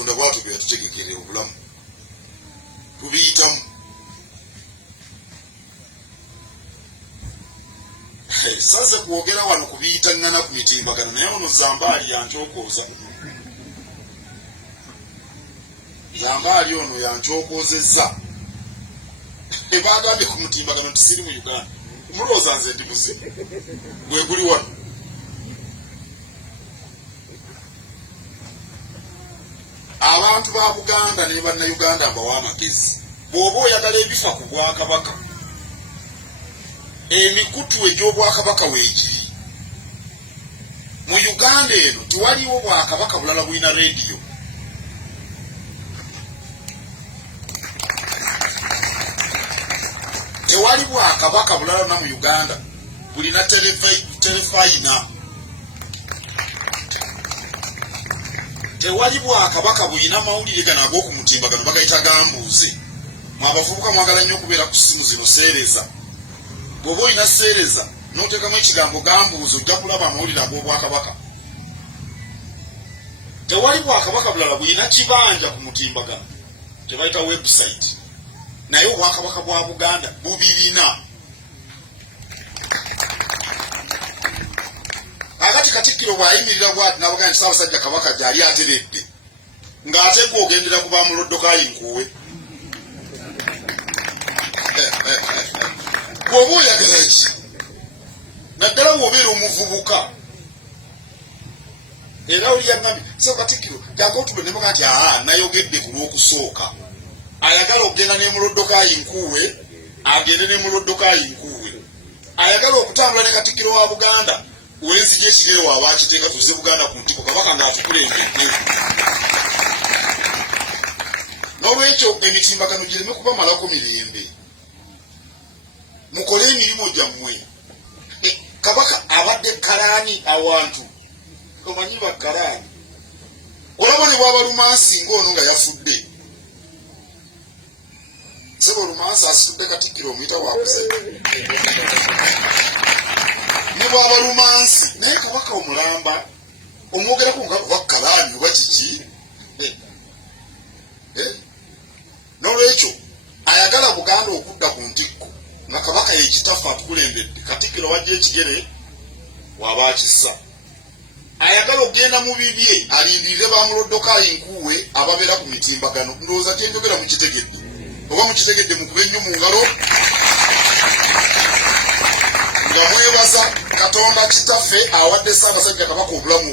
Katonda bwatu bya tutegekere obulamu tubiyitamu sasa kuogera wano kubiyita ngana ku mitimbagano naye ono Zambaali yankyokoza Zambaali ono yankyokozezza ebagambye ku mutimbagano tisiri mu Uganda mulowooza nze ndi muzibu gwe guli wano abantu ba Buganda ne bannayuganda mbawa amagezi bw'oba oyagala ebifa ku Bwakabaka emikutu egy'Obwakabaka weegiri mu Uganda eno tewaliwo Bwakabaka bulala bulina rediyo tewali Bwakabaka bulala na mu Uganda bulina telefayina tewali Bwakabaka bulina mawulire gano ag'okumutimbagano bagayita gambuuze mwabavubuka mwagala nnyo okubeera ku ssimu zino seereza bw'oba olina seereza n'oteekamu ekigambo gambuuze ojja kulaba amawulire ag'Obwakabaka tewali Bwakabaka bulala bulina kibanja ku mutimbagano tebayita website naye Obwakabaka bwa Buganda bubirina akati Katikkiro bw'ayimirira bw'ati n'abagamba nti Ssaabasajja Kabaka gy'ali ateredde ng'ate gwe ogendera ku bamuloddokayi nkuwe bw'oba oyagala ki naddala bw'obeera omuvubuka era oli yagambye Ssaabasajja Katikkiro jjangu otube ne baga nti nayogedde ku lw'okusooka ayagala okugenda ne muloddokayi nkuwe agende ne muloddokayi nkuwe ayagala okutambula ne Katikkiro wa Buganda Wenzije ekigere waaba akiteeka tuze Buganda ku ntiko Kabaka ng'atukulembedde n'olwekyo emitimbagano gireme kubamalako mirembe mukole emirimu gyammwe Kabaka abadde kalaani awantu omanyi bakkalaani olaba ne bwaba Lumansi ng'ono nga yafudde sebo Lumansi asitudde Katikkiro omuyita wakuze ne bwaba Lumansi naye Kabaka omulamba omwogerako nga bakkalaani oba kiki n'olwekyo ayagala Buganda okudda ku ntikko nga Kabaka yekitafu atukulembedde Katikkiro wajja ekigere waba akissa ayagala okgenda mu bibye alindirire bamuloddokayi nkuwe ababeera ku mitimbagano ndowooza kyenjogera mukitegedde oba mukitegedde mukube nnyo mu ngalo nga mwebaza Katonda kitaffe awadde Ssaabasajja Kabaka obulamu